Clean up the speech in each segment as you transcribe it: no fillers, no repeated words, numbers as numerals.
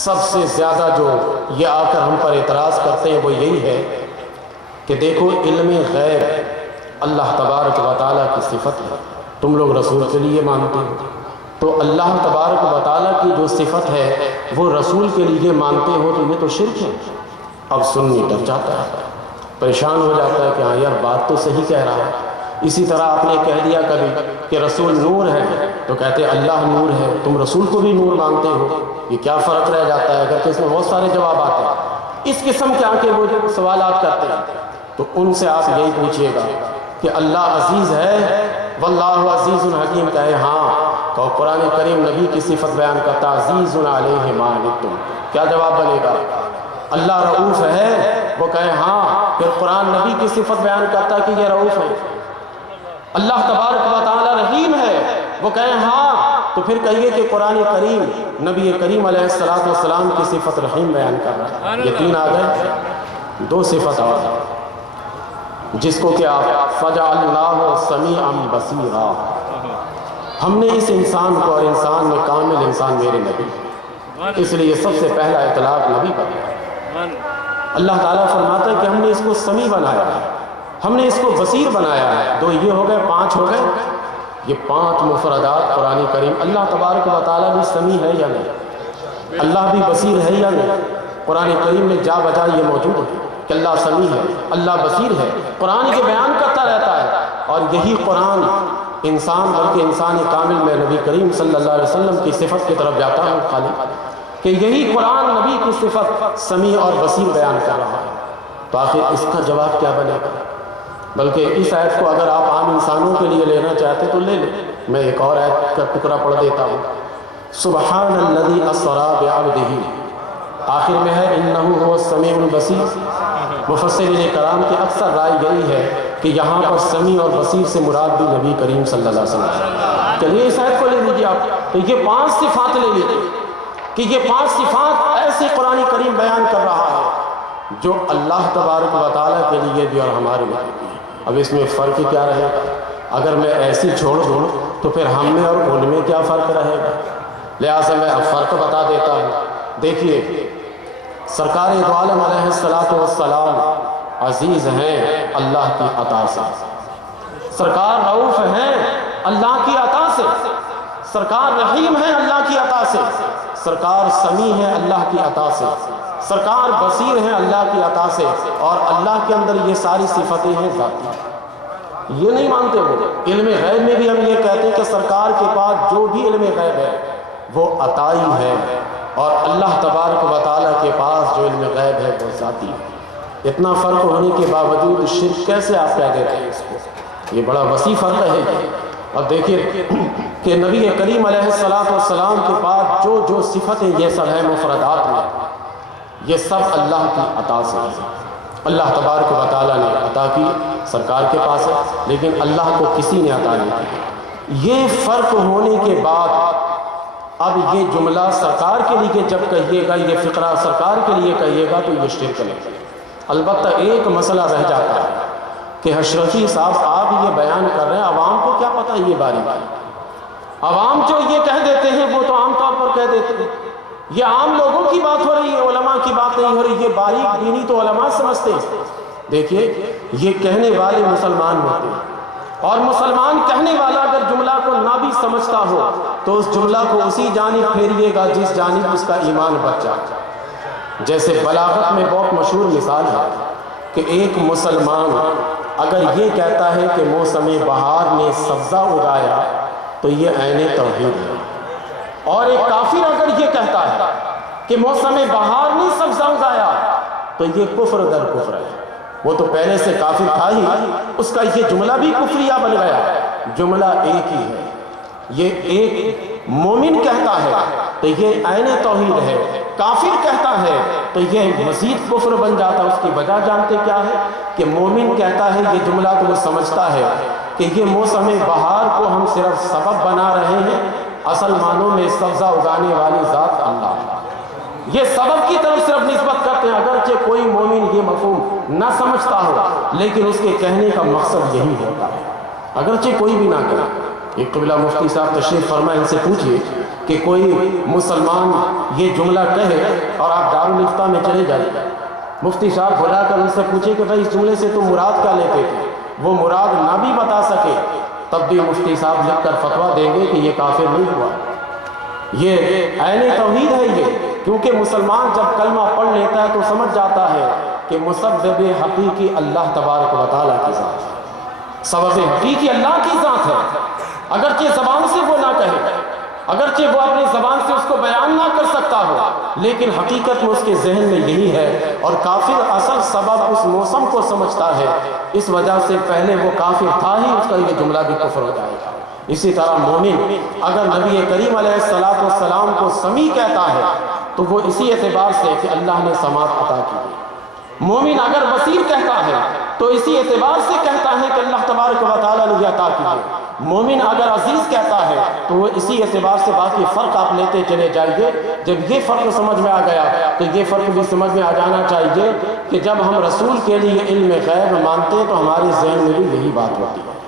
سب سے زیادہ جو یہ آ کر ہم پر اعتراض کرتے ہیں وہ یہی ہے کہ دیکھو علم غیب اللہ تبارک و تعالیٰ کی صفت ہے، تم لوگ رسول کے لیے مانتے ہو، تو اللہ تبارک و تعالیٰ کی جو صفت ہے وہ رسول کے لیے مانتے ہو تو یہ تو شرک ہے۔ اب سنی ڈر جاتا ہے، پریشان ہو جاتا ہے کہ ہاں یار بات تو صحیح کہہ رہا ہے۔ اسی طرح آپ نے کہہ دیا کبھی کہ رسول نور ہے تو کہتے اللہ نور ہے، تم رسول کو بھی نور مانتے ہو، یہ کیا فرق رہ جاتا ہے؟ اگر کہ اس میں بہت سارے جوابات ہیں، اس قسم کے آ کے وہ سوالات کرتے ہیں تو ان سے آپ یہی پوچھئے گا کہ اللہ عزیز ہے، واللہ عزیز حکیم، کہے ہاں، تو قرآن کریم نبی کی صفت بیان کرتا عزیز علیہ ما عنتم، کیا جواب بنے گا؟ اللہ رؤوف ہے، وہ کہے ہاں، پھر قرآن نبی کی صفت بیان کرتا کہ یہ رؤوف ہے۔ اللہ تبارک و تعالی رحیم ہے، وہ کہیں ہاں، تو پھر کہیے کہ قرآن کریم نبی کریم علیہ السلام کی صفت رحیم بیان کر رہا ہے۔ یہ تین آ گئے، دو صفت اور جس کو کہ آپ فَجَعَلْنَاهُ سَمِيعًا بَصِيرًا، ہم نے اس انسان کو، اور انسان میں کامل انسان میرے نبی، اس لیے سب سے پہلا اطلاق نبی پر ہے۔ اللہ تعالیٰ فرماتا ہے کہ ہم نے اس کو سمیع بنایا ہے، ہم نے اس کو بصیر بنایا ہے۔ دو یہ ہو گئے، پانچ ہو گئے، یہ پانچ مفردات قرآن کریم۔ اللہ تبارک و تعالیٰ بھی سمیع ہے یا نہیں؟ اللہ بھی بصیر ہے یا نہیں؟ قرآن کریم میں جا بجا یہ موجود ہے کہ اللہ سمیع ہے، اللہ بصیر ہے، قرآن یہ بیان کرتا رہتا ہے۔ اور یہی قرآن انسان، بلکہ انسان کامل میں نبی کریم صلی اللہ علیہ وسلم کی صفت کی طرف جاتا ہے خالی کہ یہی قرآن نبی کی صفت سمیع اور بصیر بیان کر رہا ہے۔ تو آخر اس کا جواب کیا بنے گا؟ بلکہ اس آیت کو اگر آپ عام انسانوں کے لیے لینا چاہتے تو لے لیں، میں ایک اور آیت کا ٹکڑا پڑھ دیتا ہوں۔ سبحان الذی اسری بعبدہ، آخر میں ہے انہ هو السمیع البصیر۔ مفسرین کرام کی اکثر رائے یہی ہے کہ یہاں پر سمیع اور بصیر سے مراد بھی نبی کریم صلی اللہ علیہ وسلم۔ چلیے اس آیت کو لے لیجیے آپ، تو یہ پانچ صفات لے لیجیے کہ یہ پانچ صفات ایسے قرآن کریم بیان کر رہا ہے جو اللہ تبارک و تعالیٰ کے لیے بھی اور ہمارے لیے بھی۔ اب اس میں فرق کیا رہے گا؟ اگر میں ایسی چھوڑ دوں تو پھر ہم میں اور ان میں کیا فرق رہے گا؟ لہٰذا میں اب فرق بتا دیتا ہوں۔ دیکھیے، سرکار دو عالم علیہ السلام عزیز ہیں اللہ کی عطا سے، سرکار رؤوف ہیں اللہ کی عطا سے، سرکار رحیم ہیں اللہ کی عطا سے، سرکار سمیع ہیں اللہ کی عطا سے، سرکار بصیر ہیں اللہ کی عطا سے، اور اللہ کے اندر یہ ساری صفتیں ہیں ذاتی۔ یہ نہیں مانتے وہ۔ علم غیب میں بھی ہم یہ کہتے ہیں کہ سرکار کے پاس جو بھی علم غیب ہے وہ عطائی ہے، اور اللہ تبارک و تعالیٰ کے پاس جو علم غیب ہے وہ ذاتی ہے۔ اتنا فرق ہونے کے باوجود شرک کیسے آپ کہہ دیتے ہیں اس کو؟ یہ بڑا وسیع فرق ہے۔ اب دیکھیے کہ نبی کریم علیہ السلام کے پاس جو جو صفتیں یہ سب ہیں مفردات میں، یہ سب اللہ کی عطا سے ہے۔ اللہ تبارک و تعالیٰ نے عطا کی، سرکار کے پاس ہے، لیکن اللہ کو کسی نے عطا نہیں کی۔ یہ فرق ہونے کے بعد اب یہ جملہ سرکار کے لیے جب کہیے گا، یہ فقرہ سرکار کے لیے کہیے گا تو یہ شرک ہے۔ البتہ ایک مسئلہ رہ جاتا ہے کہ اشرفی صاحب آپ یہ بیان کر رہے ہیں، عوام کو کیا پتہ یہ باری باری؟ عوام جو یہ کہہ دیتے ہیں وہ تو عام طور پر کہہ دیتے ہیں، یہ عام لوگوں کی بات ہو رہی ہے، علماء کی بات نہیں ہو رہی۔ یہ باریک بینی تو علماء سمجھتے ہیں۔ دیکھیے، یہ کہنے والے مسلمان ہوتے ہیں، اور مسلمان کہنے والا اگر جملہ کو نہ بھی سمجھتا ہو تو اس جملہ کو اسی جانب پھیریے گا جس جانب اس کا ایمان بچ جائے۔ جیسے بلاغت میں بہت مشہور مثال ہے کہ ایک مسلمان اگر یہ کہتا ہے کہ موسم بہار نے سبزہ اگایا تو یہ عین توحید ہے، اور ایک کافر اگر یہ کہتا ہے کہ موسم بہار نے سبزہ اگایا تو یہ کفر در کفر ہے۔ وہ تو پہلے سے کافر تھا ہی، اس کا یہ جملہ بھی کفریہ بن گیا۔ جملہ ایک ہی ہے، یہ ایک مومن کہتا ہے تو یہ عین توحید ہے، کافر کہتا ہے تو یہ مزید کفر بن جاتا ہے۔ اس کی وجہ جانتے کیا ہے؟ کہ مومن کہتا ہے یہ جملہ تو وہ سمجھتا ہے کہ یہ موسم بہار کو ہم صرف سبب بنا رہے ہیں، اصل معنوں میں سبزہ اگانے والی ذات اللہ ہے۔ یہ سبب کی طرف صرف نسبت کرتے ہیں، اگرچہ کوئی مومن یہ مفہوم نہ سمجھتا ہو، لیکن اس کے کہنے کا مقصد یہی ہوتا ہے، اگرچہ کوئی بھی نہ کرے۔ ایک قبلہ مفتی صاحب تشریف فرمائے، ان سے پوچھئے کہ کوئی مسلمان یہ جملہ کہے اور آپ دارالفتہ میں چلے جائیں، مفتی صاحب بلا کر ان سے پوچھے کہ بھائی اس جملے سے تو مراد کیا لیتے تھے، وہ مراد نہ بھی بتا سکے تب بھی مفتی صاحب لکھ کر فتویٰ دیں گے کہ یہ کافر نہیں ہوا۔ یہ عین توحید ہے یہ، کیونکہ مسلمان جب کلمہ پڑھ لیتا ہے تو سمجھ جاتا ہے کہ مسبب حقیقی اللہ تبارک و تعالیٰ کی ذات ہے، سبب حقیقی اللہ کی ذات ہے، اگرچہ زبان سے وہ نہ کہے، اگرچہ وہ اپنی زبان سے اس کو بیان نہ کر سکتا ہو، لیکن حقیقت میں اس کے ذہن میں یہی ہے، اور کافر اصل سبب اس موسم کو سمجھتا ہے، اس وجہ سے پہلے وہ کافر تھا ہی، اس کا یہ جملہ بھی کفر ہو جائے گا۔ اسی طرح مومن اگر نبی کریم علیہ السلام کو سمیع کہتا ہے تو وہ اسی اعتبار سے کہ اللہ نے سماعت عطا کی ہے، مومن اگر بصیر کہتا ہے تو اسی اعتبار سے کہتا ہے کہ اللہ تبارک و تعالیٰ نے عطا کی ہے، مومن اگر عزیز کہتا ہے تو وہ اسی اعتبار سے، باقی فرق آپ لیتے چلے جائیے۔ جب یہ فرق سمجھ میں آ گیا تو یہ فرق بھی سمجھ میں آ جانا چاہیے کہ جب ہم رسول کے لیے علم غیب مانتے ہیں تو ہمارے ذہن میں بھی یہی بات ہوتی ہے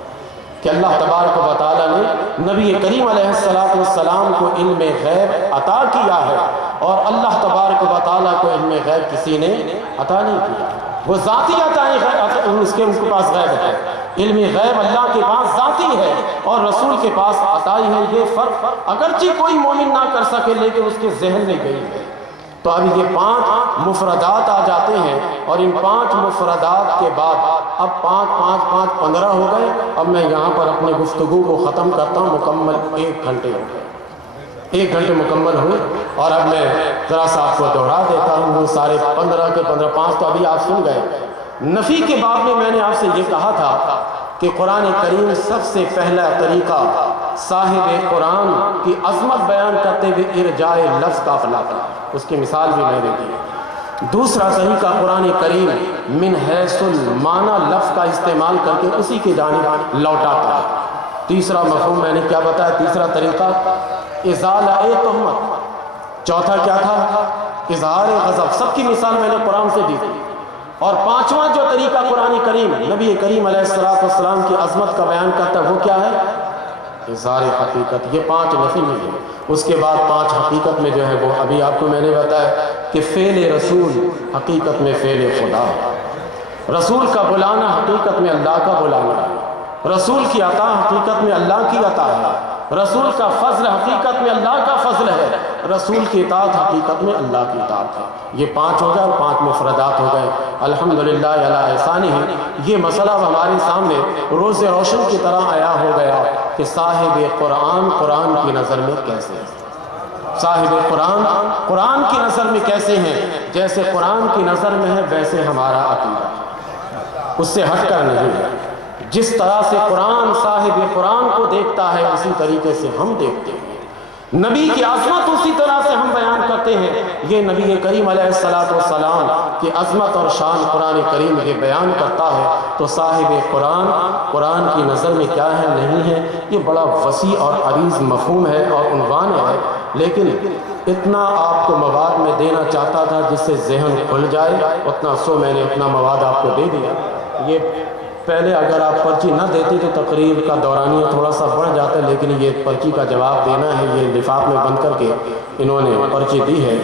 کہ اللہ تبارک و تعالیٰ نے نبی کریم علیہ السلام کو علم غیب عطا کیا ہے، اور اللہ تبارک و تعالیٰ کو علم غیب کسی نے عطا نہیں کیا، وہ ذاتی عطائیں اس کے پاس غیب ہے، علم غیب اللہ کے پاس ذاتی ہے اور رسول کے پاس عطائی ہے۔ یہ فرق اگرچہ کوئی مومن نہ کر سکے لیکن اس کے ذہن میں گئی ہے۔ تو اب یہ 5 مفردات آ جاتے ہیں، اور ان 5 مفردات کے بعد اب 5 5 5 15 ہو گئے۔ اب میں یہاں پر اپنی گفتگو کو ختم کرتا ہوں، مکمل 1 گھنٹے ہو گئے، 1 گھنٹے مکمل ہوئے، اور اب میں ذرا سا آپ کو دوہرا دیتا ہوں وہ سارے 15 کے 15 5 تو ابھی آپ سن گئے۔ نفی کے باب میں نے آپ سے یہ کہا تھا کہ قرآن کریم سب سے پہلا طریقہ صاحب قرآن کی عظمت بیان کرتے ہوئے ارجاء لفظ کا اطلاق، اس کی مثال بھی میں نے دی۔ دوسرا طریقہ قرآن کریم من حیث المعنی لفظ کا استعمال کر کے اسی کی جانب لوٹاتا ہے۔ تیسرا مفہوم میں نے کیا بتایا، تیسرا طریقہ ازالہ تہمت۔ چوتھا کیا تھا، اظہار غضب۔ سب کی مثال میں نے قرآن سے دی تھی۔ اور 5واں جو طریقہ قرآن کریم نبی کریم علیہ السلام کی عظمت کا بیان کرتا ہے وہ کیا ہے، اظہار حقیقت۔ یہ 5 نفی میں ہے، اس کے بعد 5 حقیقت میں جو ہے وہ ابھی آپ کو میں نے بتایا کہ فعل رسول حقیقت میں فعل خدا ہے، رسول کا بلانا حقیقت میں اللہ کا بلانا ہے، رسول کی عطا حقیقت میں اللہ کی عطا ہے، رسول کا فضل حقیقت میں اللہ کا فضل ہے، رسول کی اطاعت حقیقت میں اللہ کی اطاعت ہے۔ یہ 5 ہو گئے اور 5 مفردات ہو گئے، الحمدللہ علی احسانہ۔ یہ مسئلہ ہمارے سامنے روز روشن کی طرح آیا ہو گیا کہ صاحب قرآن قرآن کی نظر میں کیسے ہے، صاحب قرآن قرآن کی نظر میں کیسے ہیں، جیسے قرآن کی نظر میں ہے ویسے ہمارا عقیدہ، اس سے ہٹ کر نہیں ہے۔ جس طرح سے قرآن صاحب قرآن کو دیکھتا ہے اسی طریقے سے ہم دیکھتے ہیں، نبی کی عظمت اسی طرح سے ہم بیان کرتے ہیں۔ یہ نبی کریم علیہ السلام کی عظمت اور شان قرآن کریم یہ بیان کرتا ہے، تو صاحب قرآن قرآن کی نظر میں کیا ہے نہیں ہے، یہ بڑا وسیع اور عریض مفہوم ہے اور عنوان ہے، لیکن اتنا آپ کو مواد میں دینا چاہتا تھا جس سے ذہن کھل جائے، اتنا سو میں نے اتنا مواد آپ کو دے دیا۔ یہ پہلے اگر آپ پرچی نہ دیتی تو تقریر کا دورانیہ تھوڑا سا بڑھ جاتا ہے، لیکن یہ پرچی کا جواب دینا ہے، یہ لفاف میں بند کر کے انہوں نے پرچی دی ہے۔